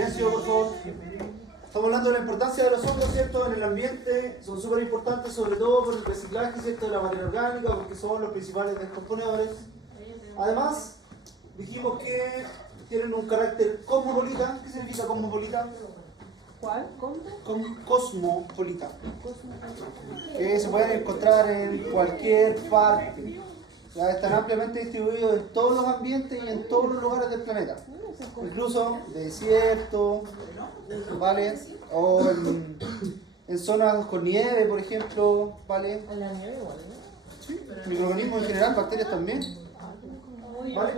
Silencio, por favor. Estamos hablando de la importancia de los hongos, ¿cierto? En el ambiente, son súper importantes, sobre todo por el reciclaje, ¿cierto? De la materia orgánica, porque son los principales descomponedores. Además, dijimos que tienen un carácter cosmopolita. ¿Qué significa cosmopolita? ¿Cuál? Cosmopolita. Se pueden encontrar en cualquier parte. Ya están ampliamente distribuidos en todos los ambientes y en todos los lugares del planeta. Incluso desierto, ¿vale? O en zonas con nieve, por ejemplo, ¿vale? En la nieve igual, ¿no? Sí, microorganismos en general, bacterias también. ¿Vale?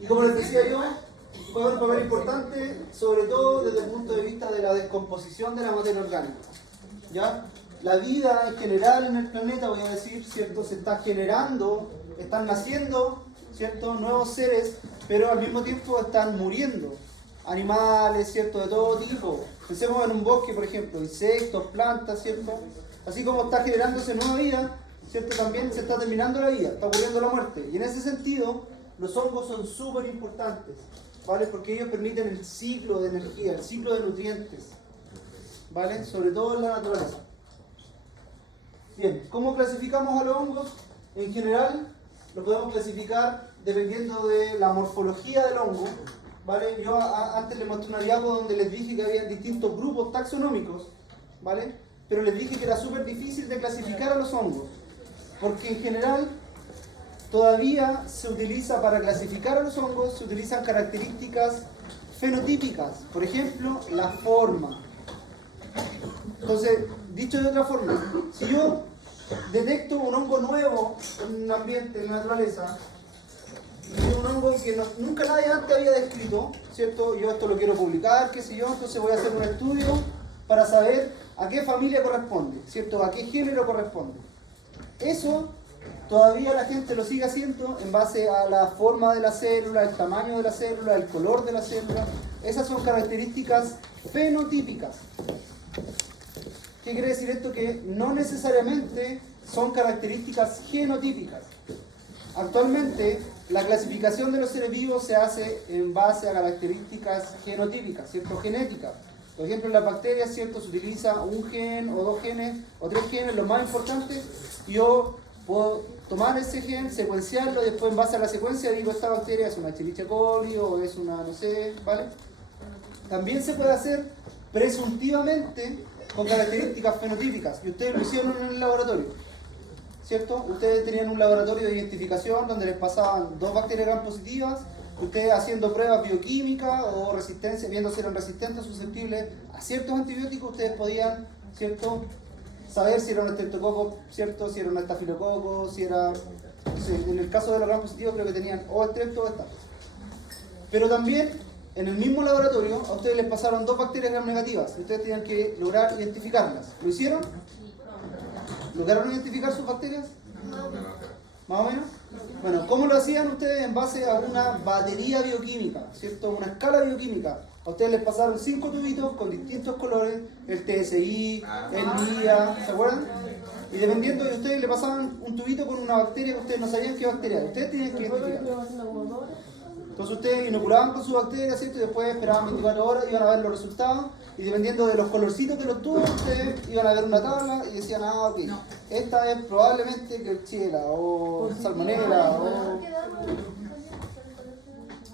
Y como les decía yo, juega un papel importante, sobre todo desde el punto de vista de la descomposición de la materia orgánica. ¿Ya? La vida en general en el planeta, voy a decir, ¿cierto? Se está generando, están naciendo, ¿cierto? Nuevos seres, pero al mismo tiempo están muriendo. Animales, ¿cierto? De todo tipo. Pensemos en un bosque, por ejemplo, insectos, plantas, ¿cierto? Así como está generándose nueva vida, ¿cierto? También se está terminando la vida, está ocurriendo la muerte. Y en ese sentido, los hongos son súper importantes, ¿vale? Porque ellos permiten el ciclo de energía, el ciclo de nutrientes, ¿vale? Sobre todo en la naturaleza. Bien, ¿cómo clasificamos a los hongos? En general, lo podemos clasificar dependiendo de la morfología del hongo, ¿vale? Yo antes les mostré una diapo donde les dije que había distintos grupos taxonómicos, ¿vale? Pero les dije que era súper difícil de clasificar a los hongos, porque en general todavía se utiliza, para clasificar a los hongos, se utilizan características fenotípicas, por ejemplo, la forma. Entonces, dicho de otra forma, si yo detecto un hongo nuevo en un ambiente, en la naturaleza, y un hongo que nunca nadie antes había descrito, ¿cierto? Yo esto lo quiero publicar, qué sé yo, entonces voy a hacer un estudio para saber a qué familia corresponde, ¿cierto? A qué género corresponde. Eso todavía la gente lo sigue haciendo en base a la forma de la célula, el tamaño de la célula, el color de la célula. Esas son características fenotípicas. ¿Qué quiere decir esto? Que no necesariamente son características genotípicas. Actualmente, la clasificación de los seres vivos se hace en base a características genotípicas, ¿cierto? Genéticas. Por ejemplo, en las bacterias, ¿cierto? Se utiliza un gen o dos genes o tres genes, los más importantes. Yo puedo tomar ese gen, secuenciarlo y después en base a la secuencia digo esta bacteria es una Escherichia coli o es una, no sé, ¿vale? También se puede hacer presuntivamente con características fenotípicas, y ustedes lo hicieron en el laboratorio, ¿cierto? Ustedes tenían un laboratorio de identificación donde les pasaban dos bacterias gram positivas, ustedes haciendo pruebas bioquímicas o resistencia, viendo si eran resistentes o susceptibles a ciertos antibióticos, ustedes podían, ¿cierto?, saber si era un estreptococo, ¿cierto?, si era un estafilococo, si era, no sé, en el caso de los gram positivos creo que tenían o estrepto o estafilo. Pero también en el mismo laboratorio a ustedes les pasaron dos bacterias gram negativas y ustedes tenían que lograr identificarlas. ¿Lo hicieron? ¿Lograron identificar sus bacterias? ¿Más o menos? Bueno, ¿cómo lo hacían ustedes? En base a una batería bioquímica, ¿cierto? Una escala bioquímica. A ustedes les pasaron 5 tubitos con distintos colores, el TSI, el LIA, ¿se acuerdan? Y dependiendo de ustedes le pasaban un tubito con una bacteria que ustedes no sabían qué bacteria era. Ustedes tenían que identificar. Entonces ustedes inoculaban con su bacteria, ¿cierto? Y después esperaban 24 horas, iban a ver los resultados, y dependiendo de los colorcitos de los tubos, ustedes iban a ver una tabla y decían, ah, ok, esta es probablemente Klebsiella o Salmonella, o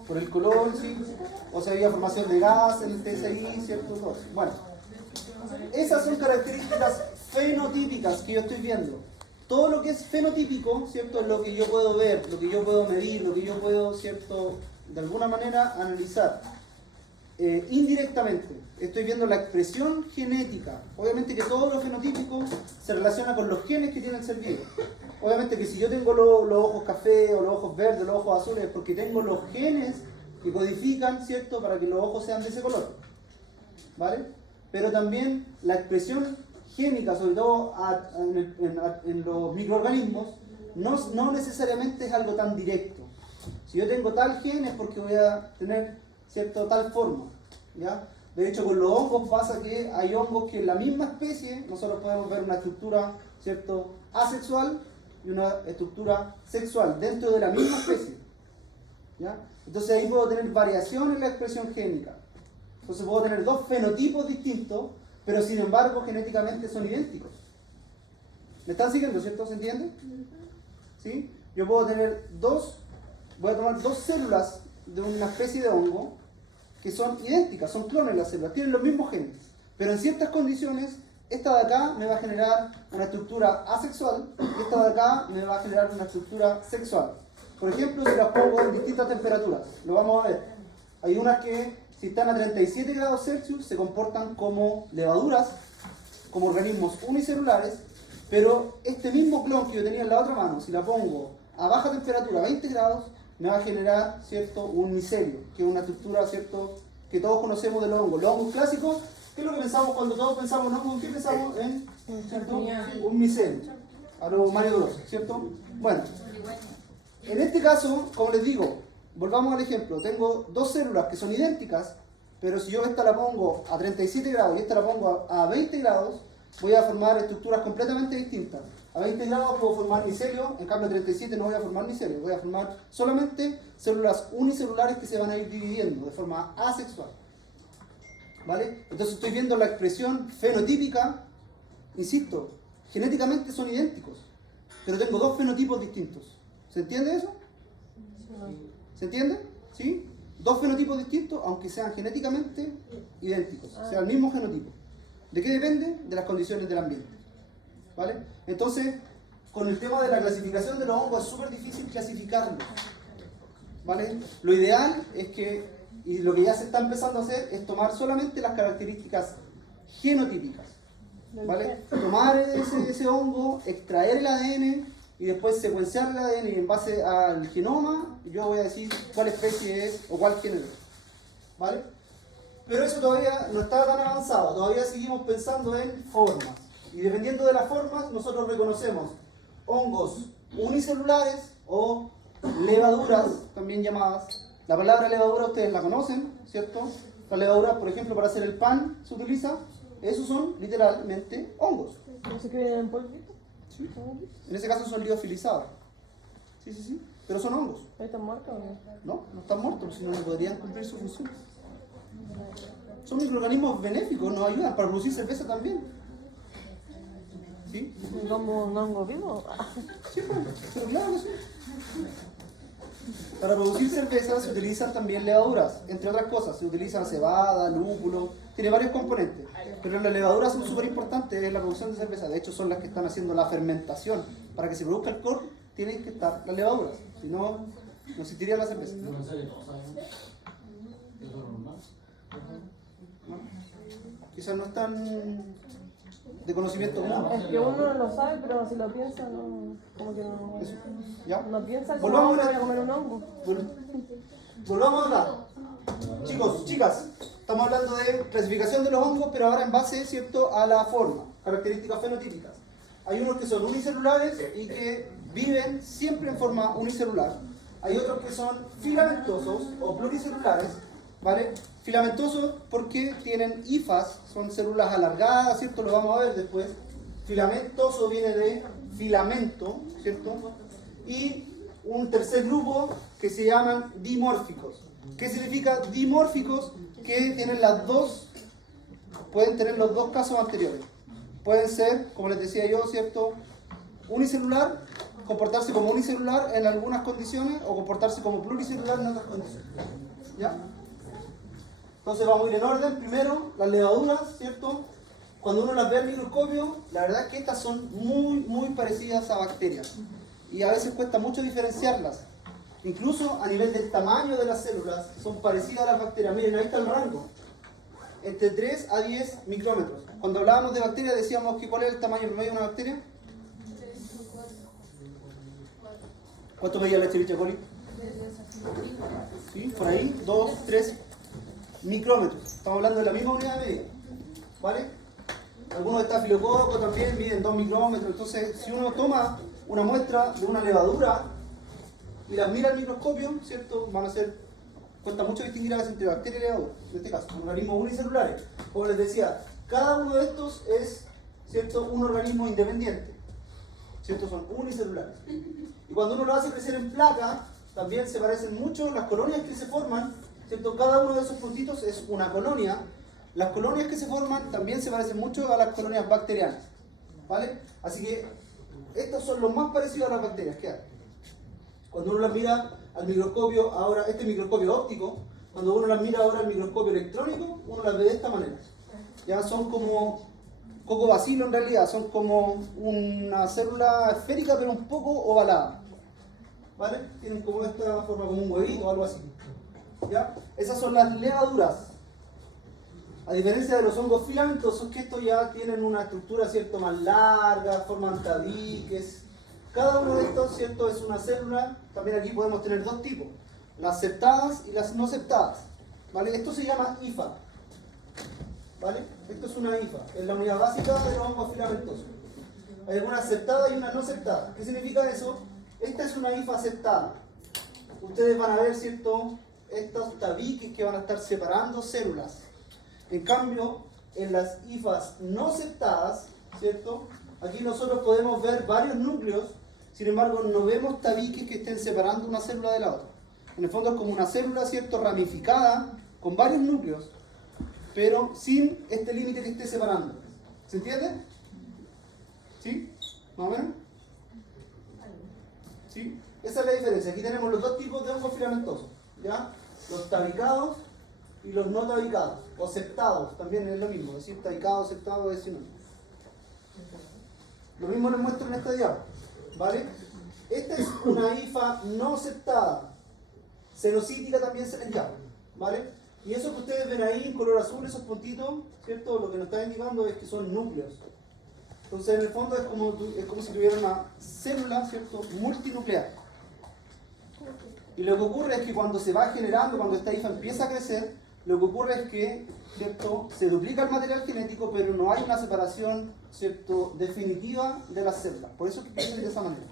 por el color, ¿sí? O si había formación de gas en el TSI, ¿cierto? Todo. Bueno, esas son características fenotípicas que yo estoy viendo. Todo lo que es fenotípico, ¿cierto?, es lo que yo puedo ver, lo que yo puedo medir, lo que yo puedo, ¿cierto?, de alguna manera analizar. Indirectamente, estoy viendo la expresión genética. Obviamente que todo lo fenotípico se relaciona con los genes que tiene el ser vivo. Obviamente que si yo tengo los ojos café o los ojos verdes o los ojos azules es porque tengo los genes que codifican, ¿cierto?, para que los ojos sean de ese color, ¿vale? Pero también la expresión génica, sobre todo en los microorganismos, no necesariamente es algo tan directo. Si yo tengo tal gen es porque voy a tener, ¿cierto?, tal forma, ¿ya? De hecho, con los hongos pasa que hay hongos que en la misma especie nosotros podemos ver una estructura, ¿cierto?, asexual y una estructura sexual dentro de la misma especie, ¿ya? Entonces ahí puedo tener variación en la expresión génica. Entonces puedo tener dos fenotipos distintos, pero sin embargo genéticamente son idénticos. ¿Me están siguiendo, cierto? ¿Se entiende? ¿Sí? Yo puedo tener voy a tomar dos células de una especie de hongo que son idénticas, son clones las células, tienen los mismos genes, pero en ciertas condiciones, esta de acá me va a generar una estructura asexual y esta de acá me va a generar una estructura sexual. Por ejemplo, si las pongo en distintas temperaturas, lo vamos a ver. Hay unas que, si están a 37 grados Celsius, se comportan como levaduras, como organismos unicelulares, pero este mismo clon que yo tenía en la otra mano, si la pongo a baja temperatura, 20 grados, me va a generar, ¿cierto?, un micelio, que es una estructura, ¿cierto?, que todos conocemos de los hongos. Los hongos clásicos, ¿qué es lo que pensamos cuando todos pensamos en hongos? ¿Qué pensamos en, ¿cierto?, un micelio? Habló Mario Grosso, ¿cierto? Bueno, en este caso, como les digo, volvamos al ejemplo, tengo dos células que son idénticas, pero si yo esta la pongo a 37 grados y esta la pongo a 20 grados, voy a formar estructuras completamente distintas. A 20 grados puedo formar micelio, en cambio a 37 no voy a formar micelio, voy a formar solamente células unicelulares que se van a ir dividiendo de forma asexual. ¿Vale? Entonces estoy viendo la expresión fenotípica, insisto, genéticamente son idénticos, pero tengo dos fenotipos distintos. ¿Se entiende eso? ¿Se entiende? ¿Sí? Dos fenotipos distintos, aunque sean genéticamente idénticos, sea el mismo genotipo. ¿De qué depende? De las condiciones del ambiente. ¿Vale? Entonces, con el tema de la clasificación de los hongos es súper difícil clasificarlos. ¿Vale? Lo ideal es que, y lo que ya se está empezando a hacer, es tomar solamente las características genotípicas. ¿Vale? Tomar ese hongo, extraer el ADN y después secuenciar el ADN y en base al genoma yo voy a decir cuál especie es o cuál género. ¿Vale? Pero eso todavía no está tan avanzado, todavía seguimos pensando en formas. Y dependiendo de las formas, nosotros reconocemos hongos unicelulares o levaduras, también llamadas. La palabra levadura ustedes la conocen, ¿cierto? La levadura, por ejemplo, para hacer el pan se utiliza. Esos son literalmente hongos. ¿No se creen en polvito? Sí. En ese caso son liofilizados. Sí. Pero son hongos. ¿Están muertos o no? No están muertos, si no podrían cumplir su función. Son microorganismos benéficos, nos ayudan para producir cerveza también. ¿Sí? ¿Un hongo vivo? Sí, pero claro que sí. Para producir cerveza se utilizan también levaduras, entre otras cosas. Se utilizan cebada, lúpulo, tiene varios componentes. Pero las levaduras son súper importantes en la producción de cerveza. De hecho, son las que están haciendo la fermentación. Para que se produzca alcohol, tienen que estar las levaduras. Si no, no existiría la cerveza. ¿No? Quizás no están de conocimiento común. Es que uno lo sabe, pero si lo piensa, no, como que no. Eso. ¿Ya? No piensa que Volvamos voy a comer un hongo. Volvamos acá. Chicos, chicas, estamos hablando de clasificación de los hongos, pero ahora en base, ¿cierto?, a la forma, características fenotípicas. Hay unos que son unicelulares y que viven siempre en forma unicelular. Hay otros que son filamentosos o pluricelulares, ¿vale? Filamentosos porque tienen hifas, son células alargadas, ¿cierto? Lo vamos a ver después. Filamentoso viene de filamento, ¿cierto? Y un tercer grupo que se llaman dimórficos. ¿Qué significa dimórficos? Que tienen pueden tener los dos casos anteriores. Pueden ser, como les decía yo, ¿cierto?, unicelular, comportarse como unicelular en algunas condiciones o comportarse como pluricelular en otras condiciones. ¿Ya? Entonces vamos a ir en orden. Primero, las levaduras, ¿cierto? Cuando uno las ve al microscopio, la verdad es que estas son muy parecidas a bacterias. Y a veces cuesta mucho diferenciarlas. Incluso a nivel del tamaño de las células, son parecidas a las bacterias. Miren, ahí está el rango. Entre 3 a 10 micrómetros. Cuando hablábamos de bacterias decíamos que ¿cuál es el tamaño promedio de una bacteria? ¿Cuánto medía la Escherichia coli? ¿Sí? Por ahí, 2, 3 micrómetros. Estamos hablando de la misma unidad de medida. ¿Vale? Algunos estafilococos también miden 2 micrómetros. Entonces, si uno toma una muestra de una levadura y las mira al microscopio, ¿cierto? Cuesta mucho distinguir a veces entre bacterias y levadura. En este caso, organismos unicelulares. Como les decía, cada uno de estos es, ¿cierto?, un organismo independiente. ¿Cierto? Son unicelulares. Y cuando uno lo hace crecer en placa, también se parecen mucho, las colonias que se forman, ¿cierto? Cada uno de esos puntitos es una colonia. Las colonias que se forman también se parecen mucho a las colonias bacterianas, ¿vale? Así que estos son los más parecidos a las bacterias que hay. Cuando uno las mira al microscopio, ahora este microscopio óptico, cuando uno las mira ahora al microscopio electrónico, uno las ve de esta manera. Ya son como cocobacilo en realidad, son como una célula esférica pero un poco ovalada, ¿vale? Tienen como esta forma, como un huevito o algo así, ¿ya? Esas son las levaduras. A diferencia de los hongos filamentosos, que estos ya tienen una estructura, ¿cierto?, más larga, forman tabiques. Cada uno de estos, ¿cierto?, es una célula. También aquí podemos tener dos tipos, las septadas y las no septadas, ¿vale? Esto se llama hifa, ¿vale? Esto es una hifa, es la unidad básica de los hongos filamentosos. Hay una septada y una no septada. ¿Qué significa eso? Esta es una hifa septada. Ustedes van a ver, ¿cierto?, estos tabiques que van a estar separando células. En cambio, en las hifas no septadas, ¿cierto?, aquí nosotros podemos ver varios núcleos, sin embargo no vemos tabiques que estén separando una célula de la otra. En el fondo es como una célula, ¿cierto?, ramificada, con varios núcleos, pero sin este límite que esté separando. ¿Se entiende? ¿Sí? ¿Más o menos? ¿Sí? Esa es la diferencia. Aquí tenemos los dos tipos de hongos filamentosos, ¿ya? Los tabicados y los no tabicados, o septados, también es lo mismo, decir tabicado, septado es sinónimo. Lo mismo les muestro en esta diapositiva, ¿vale? Esta es una hifa no septada, cenocítica también se les llama, ¿vale? Y eso que ustedes ven ahí en color azul, esos puntitos, ¿cierto? Lo que nos está indicando es que son núcleos. Entonces en el fondo es como si tuviera una célula, ¿cierto?, multinuclear. Y lo que ocurre es que cuando se va generando, cuando esta hifa empieza a crecer, lo que ocurre es que, ¿cierto?, se duplica el material genético, pero no hay una separación, ¿cierto?, definitiva de las células. Por eso es que crecen de esa manera.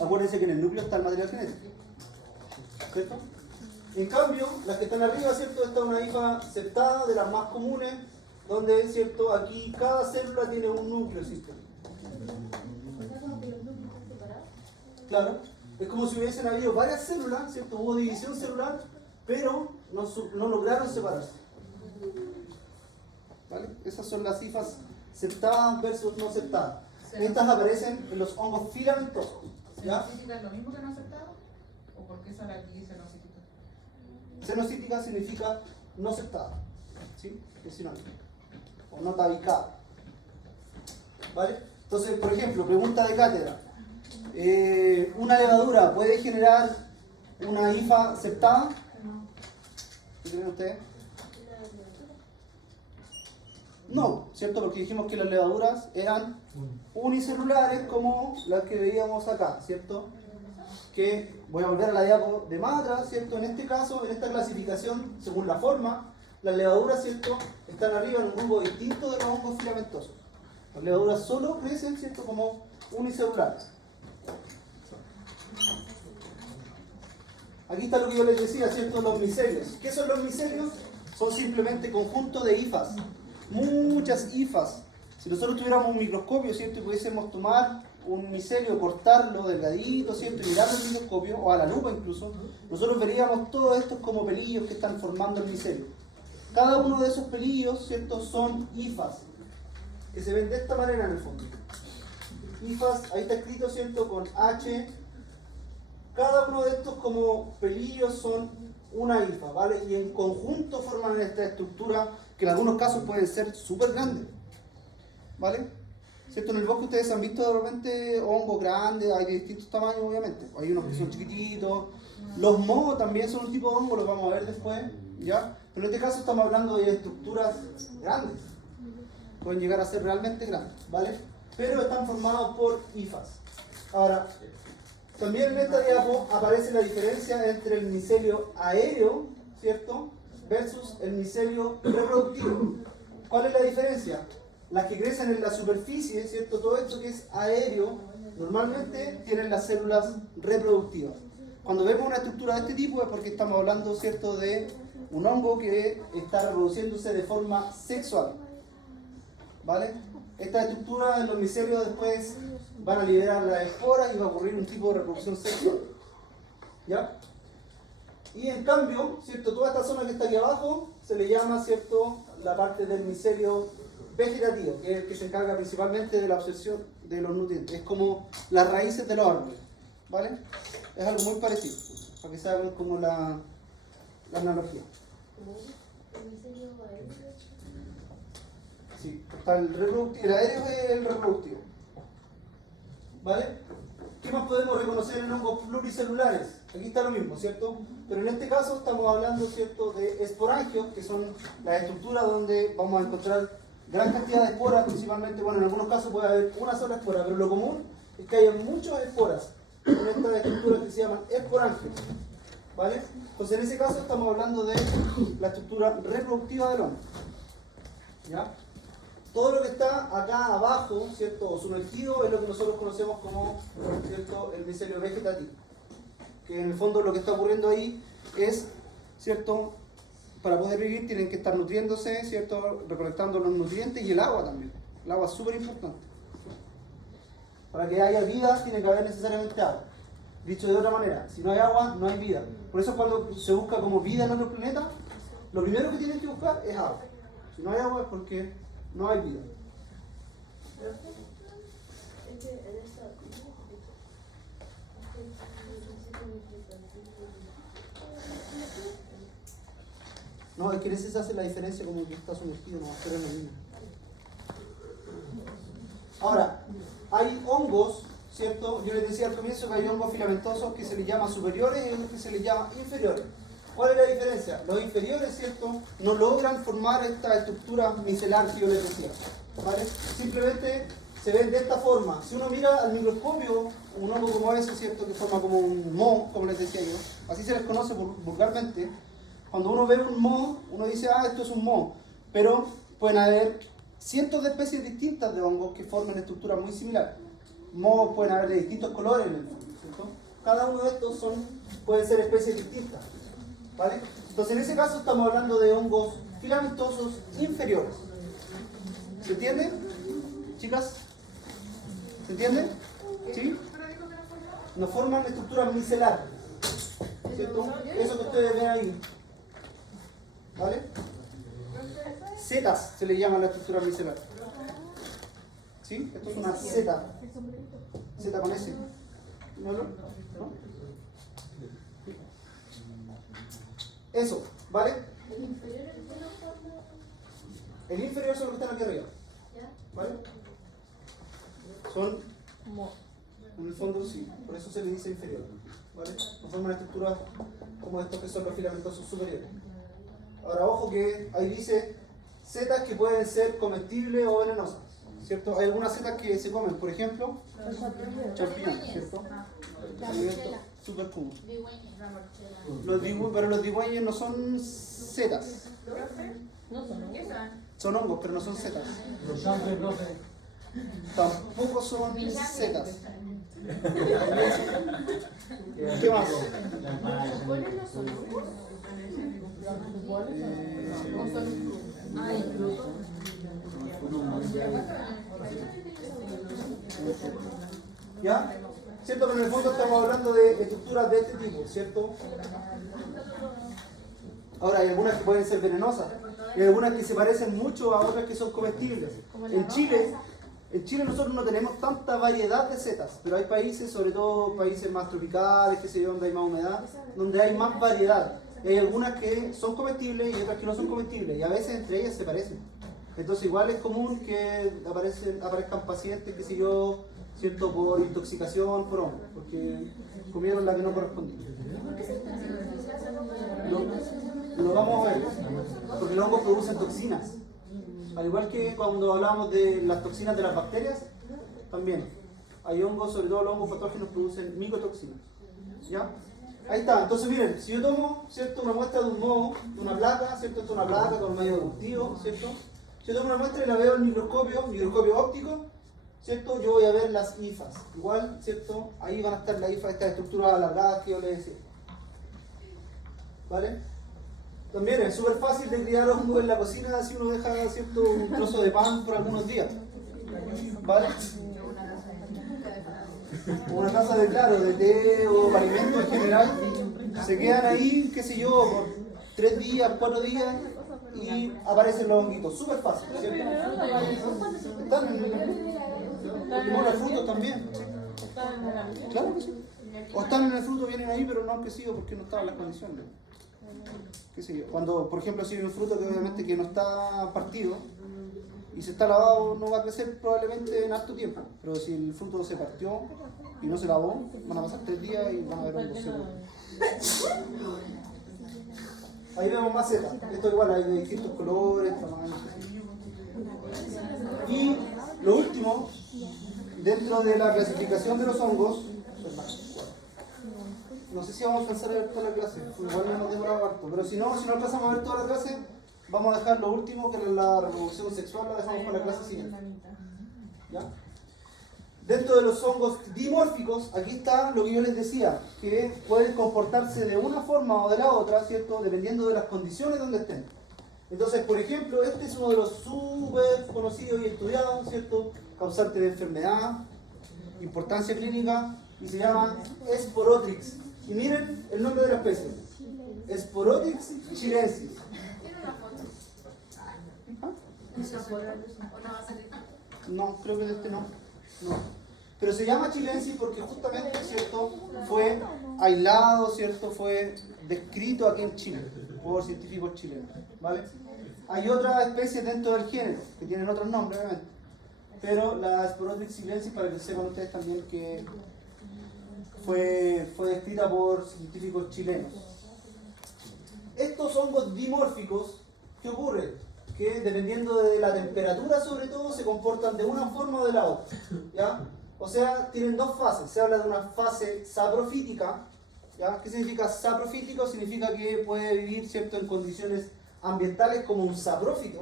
Acuérdense que en el núcleo está el material genético, ¿cierto? En cambio, las que están arriba, ¿cierto?, esta es una hifa septada, de las más comunes, donde, ¿cierto?, aquí cada célula tiene un núcleo, ¿cierto? Claro, es como si hubiesen habido varias células, ¿cierto? Hubo división celular, pero no lograron separarse. ¿Vale? Esas son las hifas septadas versus no septadas. Estas aparecen en los hongos filamentosos. ¿Ya? ¿Cenocítica es lo mismo que no aceptado? ¿O por qué sale aquí cenocítica? Cenocítica significa no septada, ¿sí? Es sinónimo. O no tabicada. ¿Vale? Entonces, por ejemplo, pregunta de cátedra. ¿Una levadura puede generar una hifa septada? ¿Qué creen ustedes? No, ¿cierto? Porque dijimos que las levaduras eran unicelulares como las que veíamos acá, ¿cierto? Que voy a volver a la diapo de más atrás, ¿cierto? En este caso, en esta clasificación, según la forma, las levaduras, ¿cierto?, están arriba en un grupo distinto de los hongos filamentosos. Las levaduras solo crecen, ¿cierto?, como unicelulares. Aquí está lo que yo les decía, ¿cierto?, los micelios. ¿Qué son los micelios? Son simplemente conjuntos de hifas. Muchas hifas. Si nosotros tuviéramos un microscopio, ¿cierto?, y pudiésemos tomar un micelio, cortarlo delgadito, ¿cierto?, y mirarlo al microscopio, o a la lupa incluso, nosotros veríamos todos estos como pelillos que están formando el micelio. Cada uno de esos pelillos, ¿cierto?, son hifas, que se ven de esta manera en el fondo. Hifas, ahí está escrito, ¿cierto?, con H. Cada uno de estos como pelillos son una hifa, ¿vale? Y en conjunto forman esta estructura que en algunos casos pueden ser súper grandes, ¿vale? ¿Cierto? En el bosque ustedes han visto de repente hongos grandes, hay de distintos tamaños obviamente. Hay unos que son chiquititos. Los mohos también son un tipo de hongo, los vamos a ver después, ¿ya? Pero en este caso estamos hablando de estructuras grandes. Pueden llegar a ser realmente grandes, ¿vale? Pero están formados por hifas. Ahora, también en esta diapo aparece la diferencia entre el micelio aéreo, ¿cierto?, versus el micelio reproductivo. ¿Cuál es la diferencia? Las que crecen en la superficie, ¿cierto?, todo esto que es aéreo, normalmente tienen las células reproductivas. Cuando vemos una estructura de este tipo es porque estamos hablando, ¿cierto?, de un hongo que está reproduciéndose de forma sexual, ¿vale? Esta estructura en los micelios después van a liberar las esporas y va a ocurrir un tipo de reproducción sexual. ¿Ya? Y en cambio, ¿cierto? Toda esta zona que está aquí abajo se le llama, ¿cierto?, la parte del micelio vegetativo, que es el que se encarga principalmente de la absorción de los nutrientes. Es como las raíces de los árboles, ¿vale? Es algo muy parecido, para que se hagan como la analogía. Sí, está el reproductivo, el aéreo es el reproductivo. ¿Vale? ¿Qué más podemos reconocer en hongos pluricelulares? Aquí está lo mismo, ¿cierto? Pero en este caso estamos hablando, ¿cierto?, de esporangios, que son las estructuras donde vamos a encontrar gran cantidad de esporas, principalmente, bueno, en algunos casos puede haber una sola espora, pero lo común es que haya muchas esporas en estas estructuras que se llaman esporangios. ¿Vale? Entonces en ese caso estamos hablando de la estructura reproductiva del hongo. ¿Ya? Todo lo que está acá abajo, ¿cierto?, o sumergido, es lo que nosotros conocemos como, ¿cierto?, el micelio vegetativo. Que en el fondo lo que está ocurriendo ahí es, ¿cierto?, para poder vivir tienen que estar nutriéndose, ¿cierto?, recolectando los nutrientes y el agua también. El agua es súper importante. Para que haya vida tiene que haber necesariamente agua. Dicho de otra manera, si no hay agua, no hay vida. Por eso cuando se busca como vida en otro planeta, lo primero que tienen que buscar es agua. Si no hay agua es porque no hay vida. No, es que en ese se hace la diferencia como que está sumergido, no, pero es lo mismo. Ahora, hay hongos, ¿cierto? Yo les decía al comienzo que hay hongos filamentosos que se les llama superiores y otros que se les llama inferiores. ¿Cuál es la diferencia? Los inferiores, ¿cierto?, no logran formar esta estructura micelar que yo les decía, ¿vale? Simplemente se ven de esta forma. Si uno mira al microscopio, un hongo como ese, ¿cierto?, que forma como un moho, como les decía yo, así se les conoce vulgarmente. Cuando uno ve un moho, uno dice, ah, esto es un moho, pero pueden haber cientos de especies distintas de hongos que forman estructuras muy similares. Mohos pueden haber de distintos colores en el fondo, ¿cierto? Cada uno de estos pueden ser especies distintas, ¿vale? Entonces en ese caso estamos hablando de hongos filamentosos inferiores. ¿Se entiende? ¿Chicas? ¿Se entiende? ¿Sí? No forman estructuras micelares, ¿cierto? Eso que ustedes ven ahí, ¿vale? Setas se le llama la estructura micelar. ¿Sí? Esto es una seta. Seta con S. ¿No? ¿No? Eso, ¿vale? El inferior son los que están aquí arriba. ¿Vale? Son, en el fondo sí, por eso se le dice inferior. ¿Vale? No forman estructuras como estos que son los filamentosos superiores. Ahora, ojo que ahí dice setas que pueden ser comestibles o venenosas, ¿cierto? Hay algunas setas que se comen, por ejemplo, champiñones, ¿cierto? Súper común. Pero los digüeños no son setas. Son hongos, pero no son setas. Tampoco son setas. ¿Qué más? ¿Ya? ¿Cierto? Pero en el fondo estamos hablando de estructuras de este tipo, ¿cierto? Ahora, hay algunas que pueden ser venenosas, y hay algunas que se parecen mucho a otras que son comestibles. En Chile nosotros no tenemos tanta variedad de setas, pero hay países, sobre todo países más tropicales, que sé yo, donde hay más humedad, donde hay más variedad. Y hay algunas que son comestibles y otras que no son comestibles, y a veces entre ellas se parecen. Entonces igual es común que aparezcan pacientes, qué sé yo, ¿cierto?, por intoxicación por hongos, porque comieron la que no correspondía. Lo vamos a ver, porque los hongos producen toxinas. Al igual que cuando hablamos de las toxinas de las bacterias, también hay hongos, sobre todo los hongos patógenos producen micotoxinas. ¿Ya? Ahí está, entonces miren, si yo tomo, ¿cierto?, una muestra de un moho, de una placa, ¿cierto?, esto es una placa con medio cultivo, ¿cierto? Si yo tomo una muestra y la veo al microscopio óptico, ¿cierto?, yo voy a ver las hifas. Igual, ¿cierto?, ahí van a estar las hifas, estas estructuras alargadas que yo les decía. ¿Vale? También es súper fácil de criar hongos en la cocina si uno deja, ¿cierto?, un trozo de pan por algunos días. ¿Vale? o una taza de claro, de té o alimento en general, se quedan ahí, qué sé yo, por 3 días, 4 días y aparecen los honguitos. Súper fácil, ¿cierto? Están en los limones, frutos también. Claro que sí. O están en el fruto, vienen ahí, pero no han crecido porque no estaban las condiciones. ¿Qué sé yo? Cuando, por ejemplo, si hay un fruto que obviamente que no está partido y se está lavado, no va a crecer probablemente en harto tiempo. Pero si el fruto se partió y no se lavó, van a pasar 3 días y van a ver hongos seguros. Ahí vemos macetas. Esto igual hay de distintos colores, tamaños. Y lo último, dentro de la clasificación de los hongos, no sé si vamos a alcanzar a ver toda la clase, igual no nos demoramos harto, pero si no alcanzamos a ver toda la clase, vamos a dejar lo último, que es la reproducción sexual, la dejamos para la clase siguiente. ¿Ya? Dentro de los hongos dimórficos, aquí está lo que yo les decía, que pueden comportarse de una forma o de la otra, ¿cierto? Dependiendo de las condiciones donde estén. Entonces, por ejemplo, este es uno de los súper conocidos y estudiados, ¿cierto? Causante de enfermedad, importancia clínica, y se llama Sporotrix. Y miren el nombre de la especie. Sporotrix chilensis. ¿Ah? No, creo que de este no. Pero se llama chilensis porque justamente, ¿cierto? Fue aislado, ¿cierto? Fue descrito aquí en Chile por científicos chilenos, ¿vale? Hay otras especies dentro del género que tienen otros nombres, obviamente. Pero la Sporotrix chilensis, para que sepan ustedes también que fue descrita por científicos chilenos. Estos hongos dimórficos, ¿qué ocurre? Que dependiendo de la temperatura, sobre todo, se comportan de una forma o de la otra, ¿ya? O sea, tienen dos fases. Se habla de una fase saprofítica, ¿ya? ¿Qué significa saprofítico? Significa que puede vivir, ¿cierto?, en condiciones ambientales como un saprófito,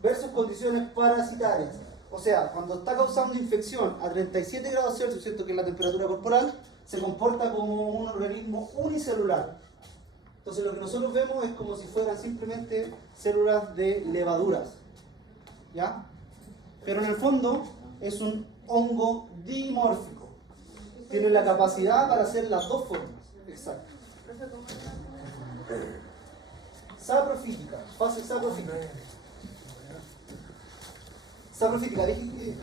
versus condiciones parasitarias. O sea, cuando está causando infección a 37 grados Celsius, ¿cierto?, que es la temperatura corporal, se comporta como un organismo unicelular. Entonces lo que nosotros vemos es como si fueran simplemente células de levaduras, ¿ya? Pero en el fondo es un hongo dimórfico. Tiene la capacidad para hacer las dos formas. Exacto. Saprofítica, fase saprofítica. Saprofítica, dije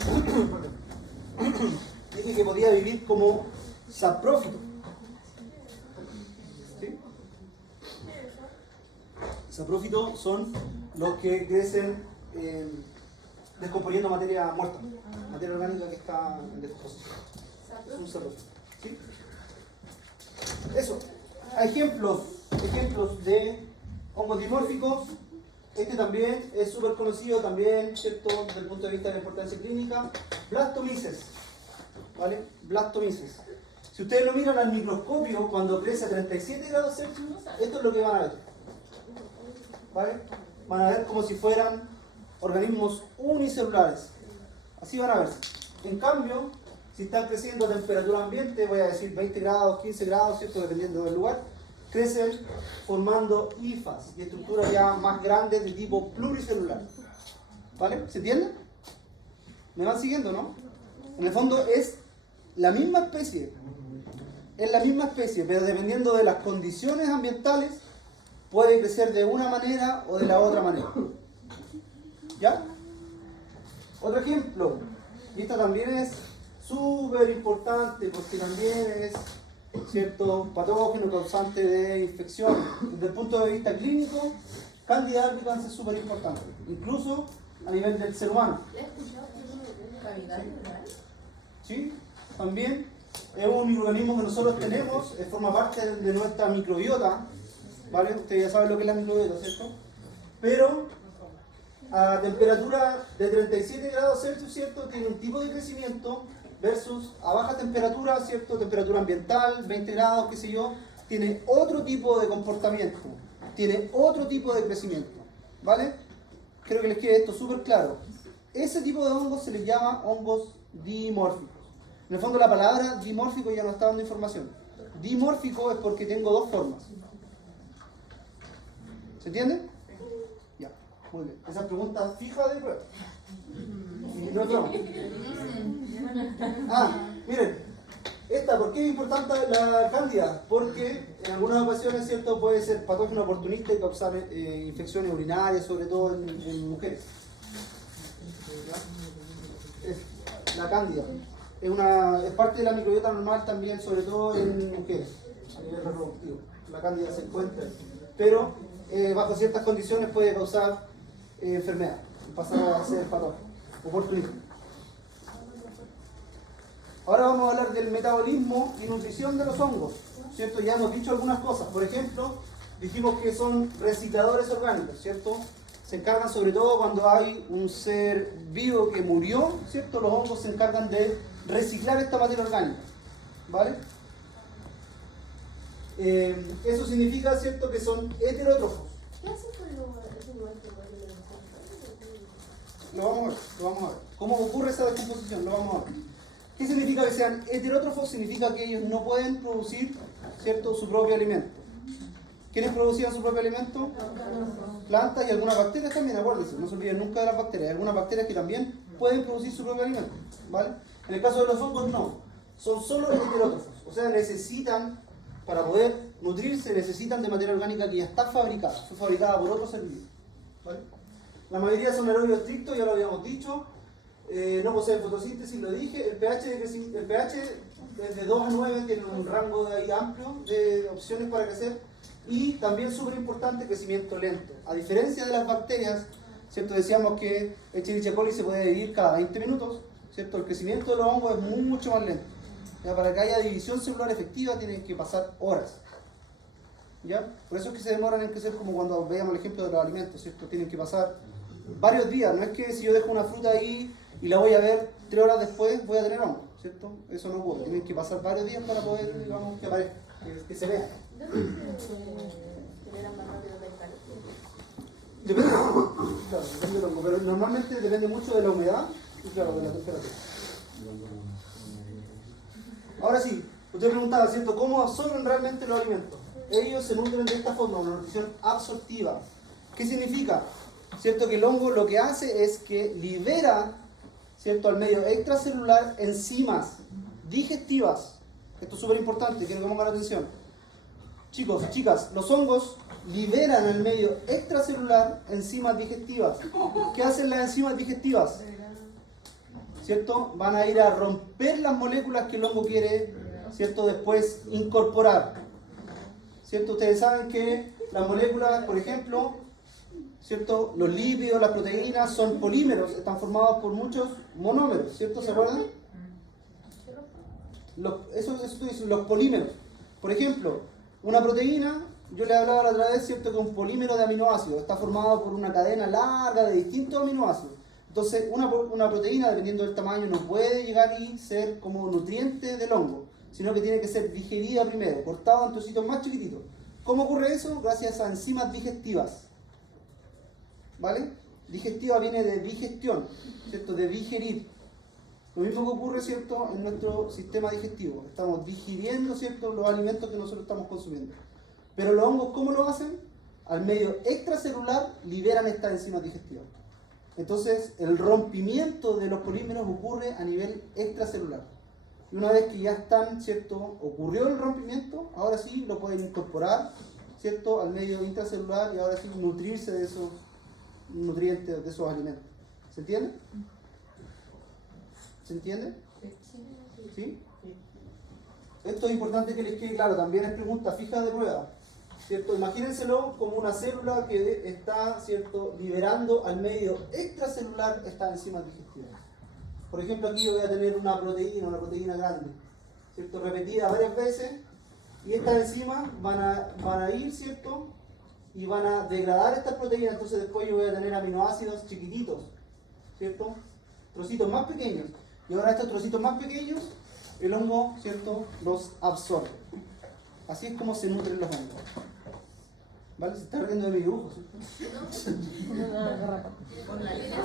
que podía vivir como saprófito. ¿Sí? Saprófitos son los que crecen descomponiendo materia muerta, materia orgánica que está en descomposición. Es un saprófito. ¿Sí? Eso. Ejemplos de hongos dimórficos. Este también es súper conocido, también, ¿cierto?, desde el punto de vista de la importancia clínica. Blastomyces. ¿Vale? Blastomyces. Si ustedes lo miran al microscopio, cuando crece a 37 grados Celsius, esto es lo que van a ver. ¿Vale? Van a ver como si fueran organismos unicelulares. Así van a verse. En cambio, si están creciendo a temperatura ambiente, voy a decir 20 grados, 15 grados, ¿cierto?, dependiendo del lugar, crecen formando hifas y estructuras ya más grandes de tipo pluricelular. ¿Vale? ¿Se entiende? ¿Me van siguiendo, no? En el fondo es la misma especie. Es la misma especie, pero dependiendo de las condiciones ambientales, puede crecer de una manera o de la otra manera. ¿Ya? Otro ejemplo, y esta también es súper importante porque también es, ¿cierto?, patógeno causante de infección. Desde el punto de vista clínico, Candida albicans es súper importante, incluso a nivel del ser humano. ¿Sí? También es un microorganismo que nosotros tenemos, forma parte de nuestra microbiota, ¿vale? Ustedes ya saben lo que es la microbiota, ¿cierto? Pero a temperatura de 37 grados Celsius, ¿cierto?, tiene un tipo de crecimiento versus a baja temperatura, ¿cierto?, temperatura ambiental, 20 grados, qué sé yo, tiene otro tipo de comportamiento, tiene otro tipo de crecimiento, ¿vale? Creo que les quede esto súper claro. Ese tipo de hongos se les llama hongos dimórficos. En el fondo la palabra dimórfico ya nos está dando información. Dimórfico es porque tengo dos formas. ¿Se entiende? Ya, muy bien. Esa pregunta fija de prueba. Y no es broma. Ah, miren, ¿Por qué es importante la cándida? Porque en algunas ocasiones, ¿cierto?, puede ser patógeno oportunista y causar infecciones urinarias, sobre todo en mujeres. La cándida es parte de la microbiota normal también, sobre todo en mujeres, a nivel reproductivo. La cándida se encuentra, pero bajo ciertas condiciones puede causar enfermedad, pasar a ser patógeno oportunista. Ahora vamos a hablar del metabolismo y nutrición de los hongos, ¿cierto? Ya hemos dicho algunas cosas. Por ejemplo, dijimos que son recicladores orgánicos, ¿cierto? Se encargan sobre todo cuando hay un ser vivo que murió, ¿cierto? Los hongos se encargan de reciclar esta materia orgánica, ¿vale? Eso significa, ¿cierto?, que son heterótrofos. ¿Qué hacen con los animales que mueren de los Lo vamos a ver. ¿Cómo ocurre esa descomposición? Lo vamos a ver. ¿Qué significa que sean heterótrofos? Significa que ellos no pueden producir, ¿cierto?, su propio alimento. ¿Quiénes producían su propio alimento? Plantas y algunas bacterias también, acuérdense, no se olviden nunca de las bacterias. Hay algunas bacterias que también pueden producir su propio alimento, ¿vale? En el caso de los hongos no, son solo heterótrofos, o sea, necesitan, para poder nutrirse, necesitan de materia orgánica que ya está fabricada, fue fabricada por otros seres vivos, ¿vale? La mayoría son aerobios estrictos, ya lo habíamos dicho. No poseen fotosíntesis, lo dije. El pH desde 2 a 9 tiene un rango de ahí amplio de opciones para crecer. Y también súper importante, crecimiento lento. A diferencia de las bacterias, ¿cierto? Decíamos que Escherichia coli se puede dividir cada 20 minutos, ¿cierto? El crecimiento de los hongos es mucho más lento. ¿Ya? Para que haya división celular efectiva tienen que pasar horas. ¿Ya? Por eso es que se demoran en crecer, como cuando veíamos el ejemplo de los alimentos, ¿cierto? Tienen que pasar varios días. No es que si yo dejo una fruta ahí y la voy a ver 3 horas después, voy a tener hongo, ¿cierto? Eso no ocurre. Tienen que pasar varios días para poder, digamos, que aparezca, que se vea. ¿Dónde se generan más rápido metales? Depende del hongo, claro, depende del hongo, pero normalmente depende mucho de la humedad y, claro, de la temperatura. Ahora sí, usted preguntaba, ¿cierto?, ¿cómo absorben realmente los alimentos? Ellos se nutren de esta forma, una nutrición absortiva. ¿Qué significa? ¿Cierto? Que el hongo lo que hace es que libera, ¿cierto?, al medio extracelular enzimas digestivas. Esto es súper importante, quiero que pongan atención. Chicos, chicas, los hongos liberan al medio extracelular enzimas digestivas. ¿Qué hacen las enzimas digestivas? ¿Cierto? Van a ir a romper las moléculas que el hongo quiere, ¿cierto?, después incorporar. ¿Cierto? Ustedes saben que las moléculas, por ejemplo, ¿cierto?, los lípidos, las proteínas son polímeros, están formados por muchos monómeros, ¿cierto? ¿Se acuerdan? Eso dicen los polímeros. Por ejemplo, una proteína, yo les hablaba la otra vez, ¿cierto?, que un polímero de aminoácidos está formado por una cadena larga de distintos aminoácidos. Entonces, una proteína, dependiendo del tamaño, no puede llegar y ser como nutriente del hongo, sino que tiene que ser digerida primero, cortada en trocitos más chiquititos. ¿Cómo ocurre eso? Gracias a enzimas digestivas. ¿Vale? Digestiva viene de digestión, ¿cierto?, de digerir. Lo mismo que ocurre, ¿cierto?, en nuestro sistema digestivo. Estamos digiriendo, ¿cierto?, los alimentos que nosotros estamos consumiendo. Pero los hongos, ¿cómo lo hacen? Al medio extracelular liberan estas enzimas digestivas. Entonces, el rompimiento de los polímeros ocurre a nivel extracelular. Y una vez que ya están, ¿cierto?, ocurrió el rompimiento, ahora sí lo pueden incorporar, ¿cierto?, al medio intracelular y ahora sí nutrirse de esos nutrientes, de esos alimentos. ¿Se entiende? ¿Se entiende? ¿Sí? Esto es importante que les quede claro, también es pregunta fija de prueba, ¿cierto? Imagínenselo como una célula que está, ¿cierto?, liberando al medio extracelular estas enzimas digestivas. Por ejemplo, aquí yo voy a tener una proteína grande, ¿cierto?, repetida varias veces, y estas enzimas van a ir, ¿cierto?, y van a degradar estas proteínas. Entonces después yo voy a tener aminoácidos chiquititos, ¿cierto?, trocitos más pequeños. Y ahora estos trocitos más pequeños, el hongo, ¿cierto?, los absorbe. Así es como se nutren los hongos. ¿Vale? Se está riendo de mi dibujo, ¿cierto? Con la línea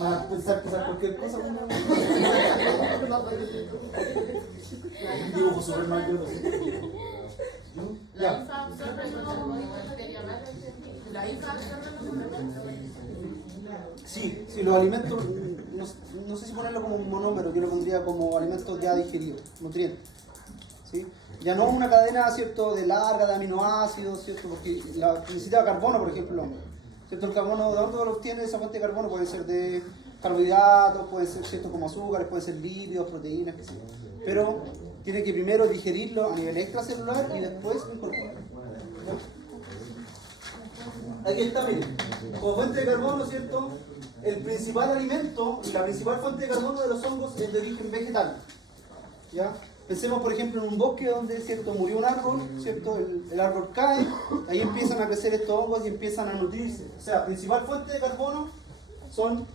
Van a pensar que es cualquier cosa. Un dibujo súper mal, yo lo sé. Ya. Sí, los alimentos no sé si ponerlo como un monómero, yo lo pondría como alimentos ya digeridos, nutrientes. ¿Sí? Ya no una cadena, ¿cierto?, de larga de aminoácidos, ¿cierto?, porque necesita carbono, por ejemplo, el hombre. ¿Cierto? El carbono, ¿de dónde lo obtiene esa fuente de carbono? Puede ser de carbohidratos, puede ser, ¿cierto?, como azúcares, puede ser lípidos, proteínas, qué sé yo. Pero tiene que primero digerirlo a nivel extracelular y después incorporarlo. Aquí está, miren, como fuente de carbono, ¿cierto? El principal alimento y la principal fuente de carbono de los hongos es de origen vegetal. ¿Ya? Pensemos, por ejemplo, en un bosque donde, ¿cierto?, murió un árbol, ¿cierto? El árbol cae, ahí empiezan a crecer estos hongos y empiezan a nutrirse. O sea, principal fuente de carbono son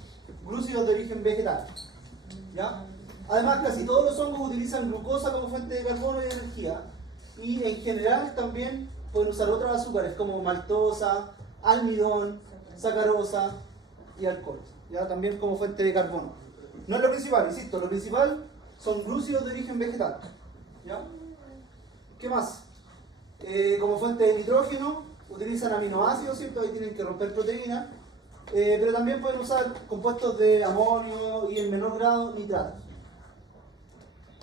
glúcidos de origen vegetal. ¿Ya? Además, casi todos los hongos utilizan glucosa como fuente de carbono y de energía. Y en general también pueden usar otros azúcares como maltosa, almidón, sacarosa y alcohol. ¿Ya? También como fuente de carbono. No es lo principal, insisto, lo principal son glúcidos de origen vegetal. ¿Ya? ¿Qué más? Como fuente de nitrógeno utilizan aminoácidos, ¿cierto? Ahí tienen que romper proteínas. Pero también pueden usar compuestos de amonio y en menor grado nitratos.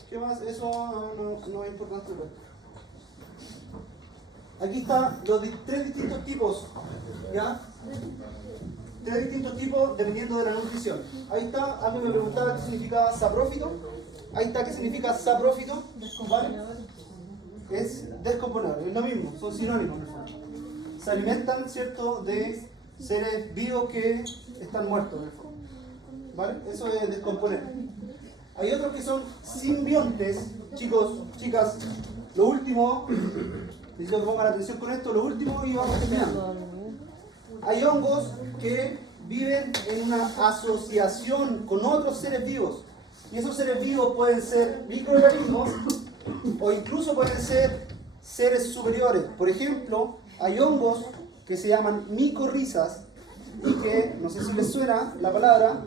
¿Qué más? Eso no es importante. Aquí están los tres distintos tipos, ¿ya? Tres distintos tipos dependiendo de la nutrición. Ahí está, alguien me preguntaba qué significaba saprófito. Ahí está, ¿qué significa saprófito? ¿Vale? Es descomponer, es lo mismo, son sinónimos. Se alimentan, ¿cierto?, de seres vivos que están muertos en el fondo. ¿Vale? Eso es descomponer. Hay otros que son simbiontes, chicos, chicas. Lo último, necesito que pongan atención con esto, lo último y vamos terminando. Hay hongos que viven en una asociación con otros seres vivos. Y esos seres vivos pueden ser microorganismos o incluso pueden ser seres superiores. Por ejemplo, hay hongos que se llaman micorrizas y que, no sé si les suena la palabra,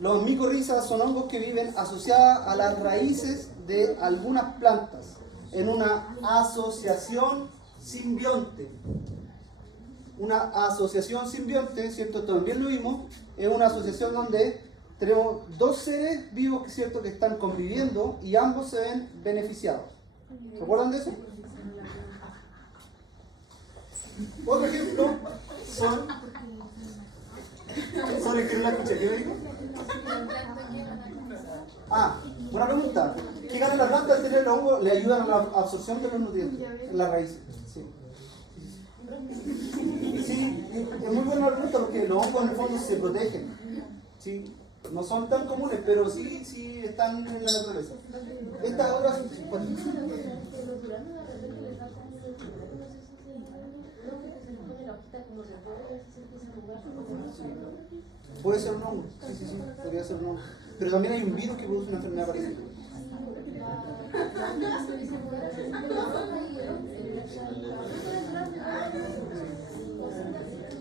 los micorrizas son hongos que viven asociadas a las raíces de algunas plantas en una asociación simbionte. Una asociación simbionte, ¿cierto? También lo vimos, es una asociación donde tenemos dos seres vivos, ¿cierto?, que están conviviendo y ambos se ven beneficiados. ¿Se acuerdan de eso? Otro ejemplo son el que no la escuché. ¿Qué me dijo? Una pregunta. ¿Qué gana la planta al tener los hongos? Le ayudan a la absorción de los nutrientes en las raíces. Sí. Sí, es muy buena la pregunta porque los hongos en el fondo se protegen. Sí. No son tan comunes, pero sí están en la naturaleza. Estas otras puede ser un hongo, sí, podría ser un hongo. Pero también hay un virus que produce una enfermedad parecida.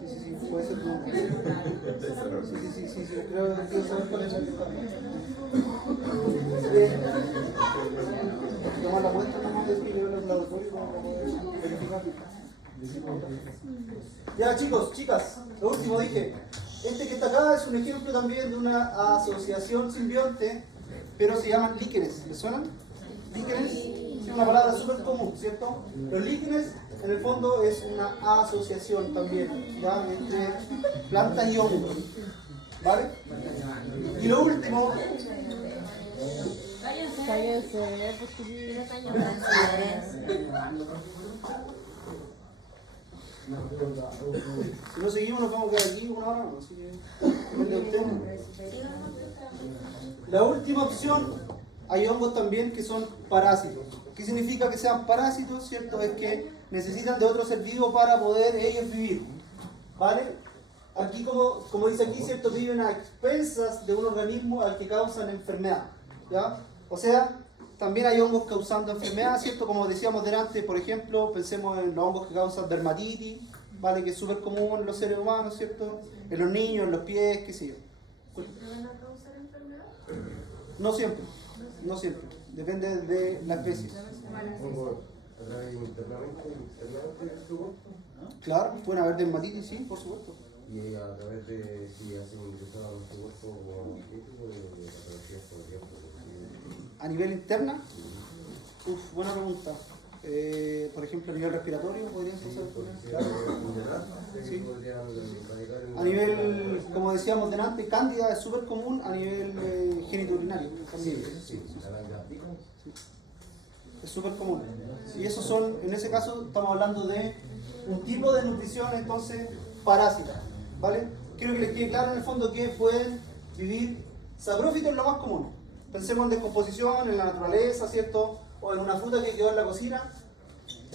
Sí, puede ser un hongo. Sí, creo que quiero saber cuál es el tomar la muestra, ¿no? Después de ver el laboratorio para verificar. Ya, chicos, chicas, lo último dije. Este que está acá es un ejemplo también de una asociación simbionte, pero se llaman líquenes. ¿Les suenan? Líquenes es una palabra súper común, ¿cierto? Los líquenes, en el fondo, es una asociación también, ¿ya?, entre plantas y hongos. ¿Vale? Y lo último. Cállense, Si no seguimos nos vamos a quedar aquí una hora, así que depende de usted. La última opción, hay hongos también que son parásitos. ¿Qué significa que sean parásitos? ¿Cierto? Es que necesitan de otro ser vivo para poder ellos vivir. ¿Vale? Aquí, como dice aquí, ¿cierto?, viven a expensas de un organismo al que causan enfermedad. ¿Ya? O sea, también hay hongos causando enfermedad, ¿cierto? Como decíamos delante, por ejemplo, pensemos en los hongos que causan dermatitis, ¿vale?, que es súper común en los seres humanos, ¿cierto? En los niños, en los pies, qué sé yo. ¿Van a causar enfermedad? No siempre, no siempre. Depende de la especie. Claro, pueden haber dermatitis, sí, por supuesto. Y a través de si hacen ingresar a nuestro cuerpo, ¿qué tipo de patologías podrían producir? A nivel interna, buena pregunta. Por ejemplo, a nivel respiratorio, ¿podrían ser? Sí. A nivel, como decíamos delante, cándida es súper común a nivel genitourinario. También. Sí, Es súper común. Y esos son, en ese caso, estamos hablando de un tipo de nutrición, entonces, parásita. ¿Vale? Quiero que les quede claro en el fondo que pueden vivir saprófitos, lo más común. Pensemos en descomposición, en la naturaleza, ¿cierto? O en una fruta que quedó en la cocina.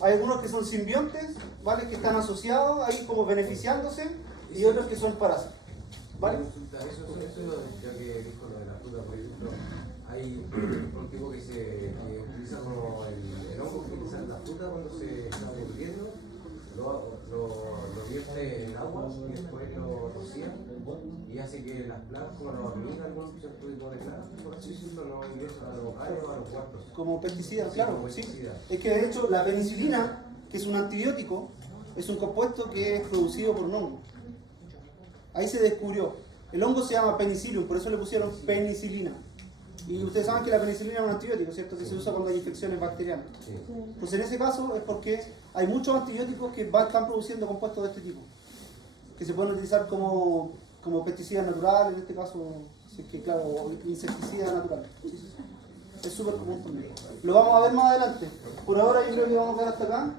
Hay algunos que son simbiontes, ¿vale? Que están asociados ahí como beneficiándose, y otros que son parásitos. ¿Vale? Eso, ya que dijo lo de la fruta, por ejemplo, hay un tipo que utiliza como el hongo que utiliza en la fruta cuando se está pudriendo, lo vierte en agua y después lo rocía y hace que las plantas, como la hormiga, algún cierto tipo de plantas, por así decirlo, no ingresen a los hogares o a los cuartos. Como pesticida, claro, como sí. pesticida. Es que de hecho la penicilina, que es un antibiótico, es un compuesto que es producido por un hongo. Ahí se descubrió. El hongo se llama penicillium, por eso le pusieron penicilina. Y ustedes saben que la penicilina es un antibiótico, ¿cierto? Que se usa cuando hay infecciones bacterianas. Sí. Pues en ese caso es porque hay muchos antibióticos que están produciendo compuestos de este tipo, que se pueden utilizar como pesticidas naturales, en este caso, si es que, claro, insecticidas naturales. Es súper común también. Lo vamos a ver más adelante. Por ahora yo creo que vamos a ver hasta acá,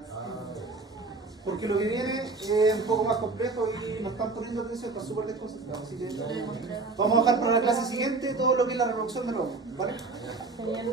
porque lo que viene es un poco más complejo y nos están poniendo atención, está súper desconcentrado. Así que vamos a dejar para la clase siguiente todo lo que es la reproducción del hongo, ¿vale? Genial,